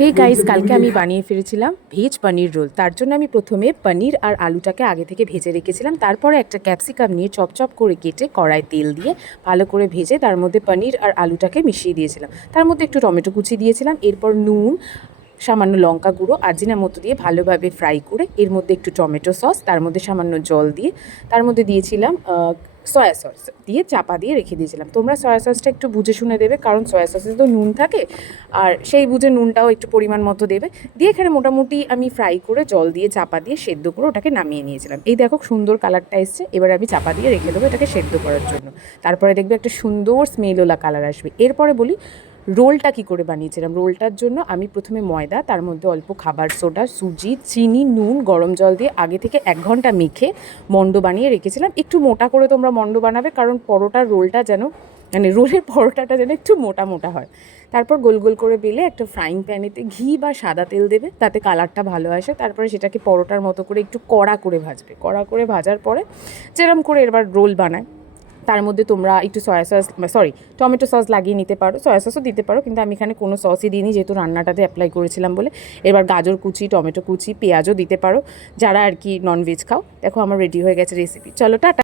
Hey guys, কালকে আমি বানিয়ে ফিরেছিলাম ভেজ পনির রোল। তার জন্য আমি প্রথমে পনির আর আলুটাকে আগে থেকে ভেজে রেখেছিলাম। তারপরে একটা ক্যাপসিকাম নিয়ে চপ চপ করে কেটে কড়ায় তেল দিয়ে ভালো করে ভেজে তার মধ্যে পনির আর আলুটাকে মিশিয়ে দিয়েছিলাম। তার মধ্যে একটু টমেটো কুচি দিয়েছিলাম, এরপর নুন, সামান্য লঙ্কা গুঁড়ো আর জিরামতো দিয়ে ভালোভাবে ফ্রাই করে এর মধ্যে একটু টমেটো সস, তার মধ্যে সামান্য জল দিয়ে তার মধ্যে দিয়েছিলাম সয়া সস দিয়ে চাপা দিয়ে রেখে দিয়েছিলাম। তোমরা সয়া সসটা একটু বুঝে শুনে দেবে, কারণ সয়া সসে তো নুন থাকে, আর সেই বুঝে নুনটাও একটু পরিমাণ মতো দেবে। দিয়ে এখানে মোটামুটি আমি ফ্রাই করে জল দিয়ে চাপা দিয়ে সেদ্ধ করে ওটাকে নামিয়ে নিয়েছিলাম। এই দেখো সুন্দর কালারটা এসছে। এবার আমি চাপা দিয়ে রেখে দেবো এটাকে সেদ্ধ করার জন্য। তারপরে দেখবে একটা সুন্দর স্মেলওয়ালা কালার আসবে। এরপরে বলি রোলটা কী করে বানিয়েছিলাম। রোলটার জন্য আমি প্রথমে ময়দা, তার মধ্যে অল্প খাবার সোডা, সুজি, চিনি, নুন, গরম জল দিয়ে আগে থেকে 1 ঘন্টা মেখে মণ্ড বানিয়ে রেখেছিলাম। একটু মোটা করে তোমরা মণ্ড বানাবে, কারণ পরোটার রোলটা যেন মানে রোলের পরোটাটা যেন একটু মোটা মোটা হয়। তারপর গোল গোল করে বেলে একটা ফ্রাইং প্যানেতে ঘি বা সাদা তেল দেবে, তাতে কালারটা ভালো আসে। তারপরে সেটাকে পরোটার মতো করে একটু কড়া করে ভাজবে। কড়া করে ভাজার পরে যেরকম করে এবার রোল বানায়, তার মধ্যে তোমরা একটু টমেটো সস লাগিয়ে নিতে পারো, সয়া সসও দিতে পারো, কিন্তু আমি এখানে কোনো সসই দিইনি যেহেতু রান্নাটাতে অ্যাপ্লাই করেছিলাম বলে। এবার গাজর কুচি, টমেটো কুচি, পেঁয়াজও দিতে পারো যারা আর কি ননভেজ খাও। দেখো আমার রেডি হয়ে গেছে রেসিপি। চলো টাটা।